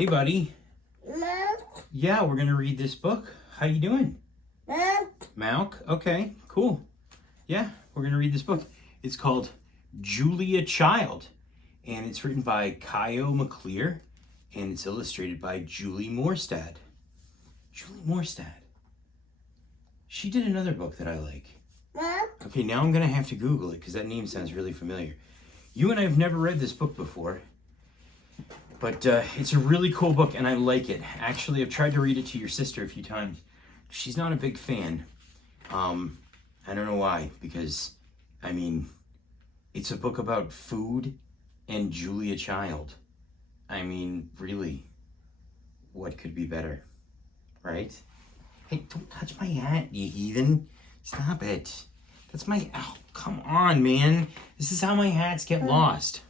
Hey, buddy. Mom. Yeah, we're going to read this book. How you doing? Mom. Malk? Okay, cool. Yeah, we're going to read this book. It's called Julia Child, and it's written by Maclear, and it's illustrated by Julie Morstad. Julie Morstad. She did another book that I like. Mom. Okay, now I'm going to have to Google it because that name sounds really familiar. You and I have never read this book before, but it's a really cool book and I like it. Actually, I've tried to read it to your sister a few times. She's not a big fan. I don't know why, because, I mean, it's a book about food and Julia Child. I mean, really, what could be better, right? Hey, don't touch my hat, you heathen. Stop it. That's my, oh, come on, man. This is how my hats get lost.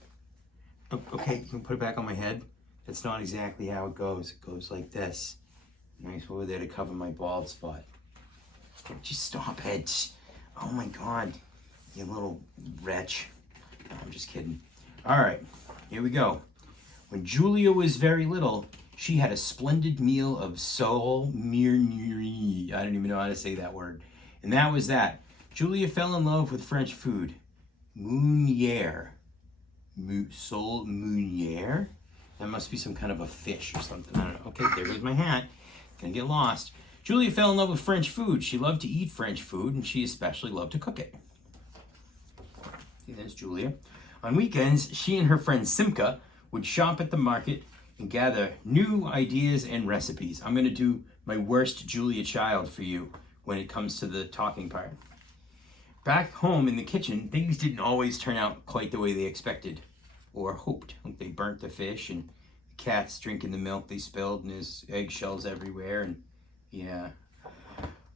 Oh, okay, you can put it back on my head. That's not exactly how it goes. It goes like this. Nice over there to cover my bald spot. Just stop it. Oh my God, you little wretch. No, I'm just kidding. All right, here we go. When Julia was very little, she had a splendid meal of sol mirnuri. I don't even know how to say that word. And that was that. Julia fell in love with French food. Meunière. Sol meunière? That must be some kind of a fish or something. I don't know. Okay, there goes my hat. Gonna get lost. Julia fell in love with French food. She loved to eat French food, and she especially loved to cook it. See, there's Julia. On weekends, she and her friend Simka would shop at the market and gather new ideas and recipes. I'm gonna do my worst Julia Child for you when it comes to the talking part. Back home in the kitchen, things didn't always turn out quite the way they expected or hoped. Like they burnt the fish and the cat's drinking the milk they spilled and there's eggshells everywhere and yeah.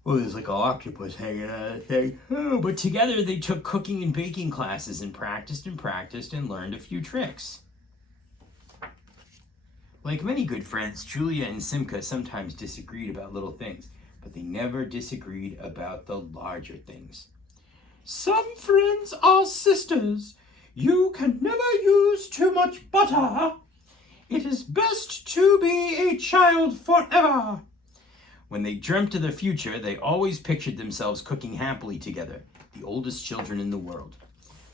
Well, there's like an octopus hanging out of the thing. Oh, but together they took cooking and baking classes and practiced and learned a few tricks. Like many good friends, Julia and Simka sometimes disagreed about little things, but they never disagreed about the larger things. Some friends are sisters. You can never use too much butter. It is best to be a child forever. When they dreamt of the future, they always pictured themselves cooking happily together, the oldest children in the world.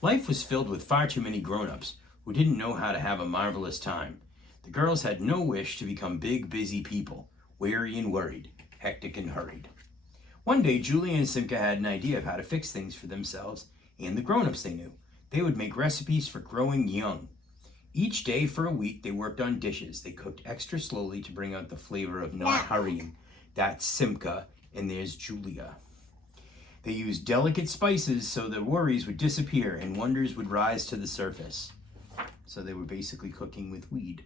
Life was filled with far too many grown-ups who didn't know how to have a marvelous time. The girls had no wish to become big, busy people, weary and worried, hectic and hurried. One day, Julia and Simka had an idea of how to fix things for themselves and the grown-ups they knew. They would make recipes for growing young. Each day for a week, they worked on dishes. They cooked extra slowly to bring out the flavor of not hurrying. That's Simka, and there's Julia. They used delicate spices so their worries would disappear and wonders would rise to the surface. So they were basically cooking with weed.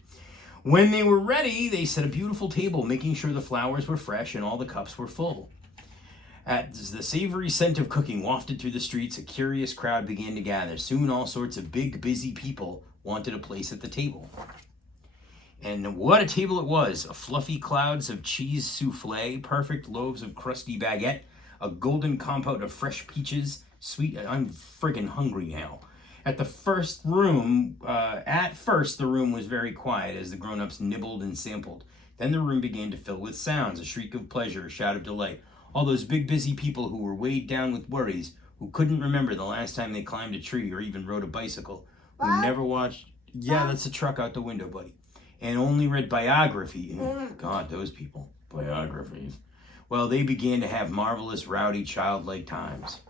When they were ready, they set a beautiful table, making sure the flowers were fresh and all the cups were full. As the savory scent of cooking wafted through the streets, a curious crowd began to gather. Soon all sorts of big, busy people wanted a place at the table. And what a table it was. Fluffy clouds of cheese souffle, perfect loaves of crusty baguette, a golden compote of fresh peaches, sweet, I'm friggin' hungry now. At first, the room was very quiet as the grown-ups nibbled and sampled. Then the room began to fill with sounds, a shriek of pleasure, a shout of delight. All those big, busy people who were weighed down with worries, who couldn't remember the last time they climbed a tree or even rode a bicycle, who never watched, yeah, that's a truck out the window, buddy, and only read biography. God, those people, biographies. Well, they began to have marvelous, rowdy, childlike times.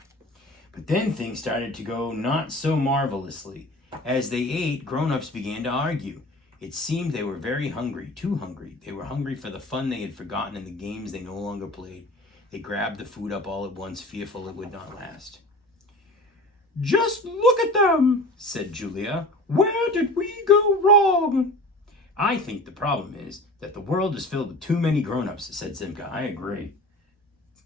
But then things started to go not so marvelously. As they ate, grown-ups began to argue. It seemed they were very hungry, too hungry. They were hungry for the fun they had forgotten and the games they no longer played. They grabbed the food up all at once, fearful it would not last. Just look at them, said Julia. Where did we go wrong? I think the problem is that the world is filled with too many grown-ups, said Simka. I agree.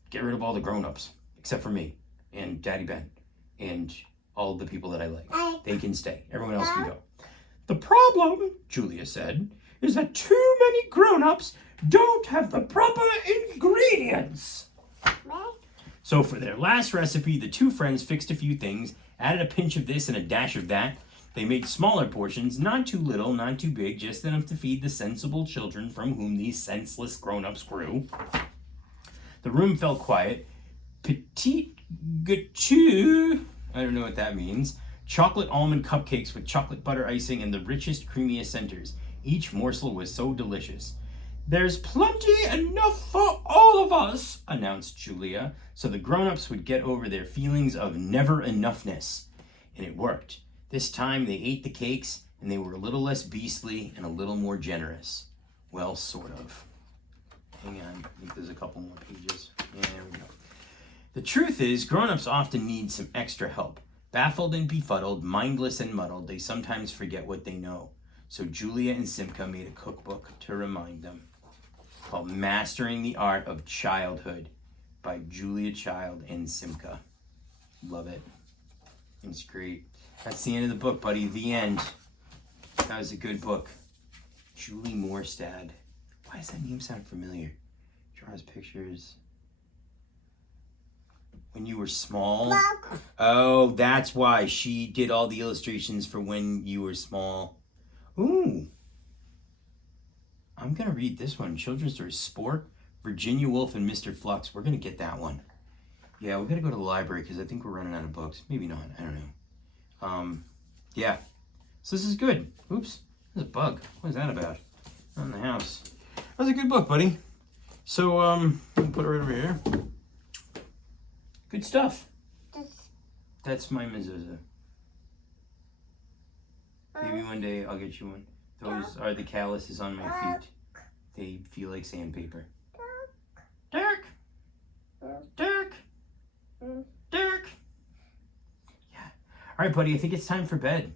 Get rid of all the grown-ups, except for me and Daddy Ben and all the people that I like. They can stay. Everyone else can go. The problem, Julia said, is that too many grown-ups don't have the proper ingredients. So for their last recipe, the two friends fixed a few things, added a pinch of this and a dash of that. They made smaller portions, not too little, not too big, just enough to feed the sensible children from whom these senseless grown-ups grew. The room felt quiet. Petit gâteau, I don't know what that means. Chocolate almond cupcakes with chocolate butter icing and the richest, creamiest centers. Each morsel was so delicious. "There's plenty enough for all of us," announced Julia, so the grown-ups would get over their feelings of never-enoughness. And it worked. This time they ate the cakes, and they were a little less beastly and a little more generous. Well, sort of. Hang on, I think there's a couple more pages. Yeah, there we go. The truth is, grown-ups often need some extra help. Baffled and befuddled, mindless and muddled, they sometimes forget what they know. So Julia and Simca made a cookbook to remind them, called Mastering the Art of Childhood by Julia Child and Simca. Love it. It's great. That's the end of the book, buddy. The end. That was a good book. Julie Morstad. Why does that name sound familiar? Draws pictures. When you were small? Oh, that's why she did all the illustrations for When You Were Small. Ooh. I'm going to read this one. Children's Stories. Sport, Virginia Woolf, and Mr. Flux. We're going to get that one. Yeah, we're going to go to the library because I think we're running out of books. Maybe not. I don't know. Yeah. So this is good. Oops. There's a bug. What is that about? Not in the house. That was a good book, buddy. So, I'll put it right over here. Good stuff. That's my mezuzah. Maybe one day I'll get you one. Those are the calluses on my feet. They feel like sandpaper. Dirk! Dirk! Dirk! Yeah. All right, buddy, I think it's time for bed.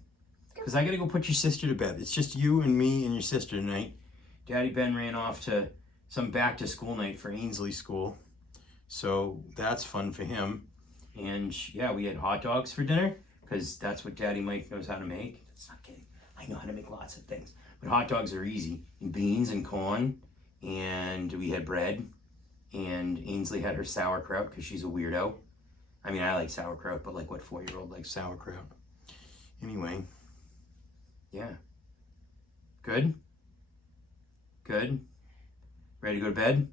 Because I got to go put your sister to bed. It's just you and me and your sister tonight. Daddy Ben ran off to some back-to-school night for Ainsley School. So that's fun for him. And yeah, we had hot dogs for dinner because that's what Daddy Mike knows how to make. It's not kidding. I know how to make lots of things. But hot dogs are easy. And beans and corn. And we had bread. And Ainsley had her sauerkraut because she's a weirdo. I mean, I like sauerkraut, but like what 4-year-old likes sauerkraut? Anyway. Yeah. Good? Good? Ready to go to bed?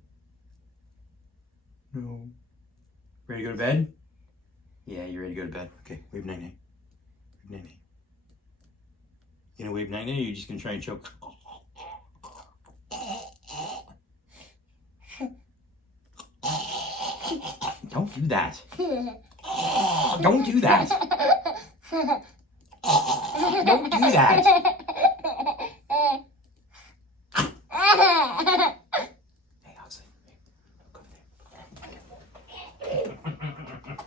No. Ready to go to bed? Yeah, you ready to go to bed? Okay, wave night-night. Wave night-night. You gonna wave night-night or you just gonna try and choke? Don't do that. Don't do that. Don't do that. Hey, Oxley. Look over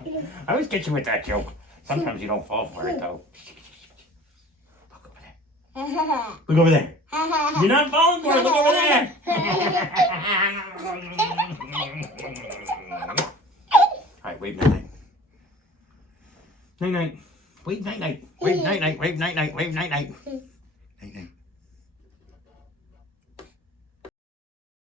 there. I always get you with that joke. Sometimes you don't fall for it, though. Look over there. Look over there. You're not falling for it. Look over there. All right, wave night-night. Night-night. Wave night-night. Wave night-night. Wave night-night. Wave night-night. Night-night.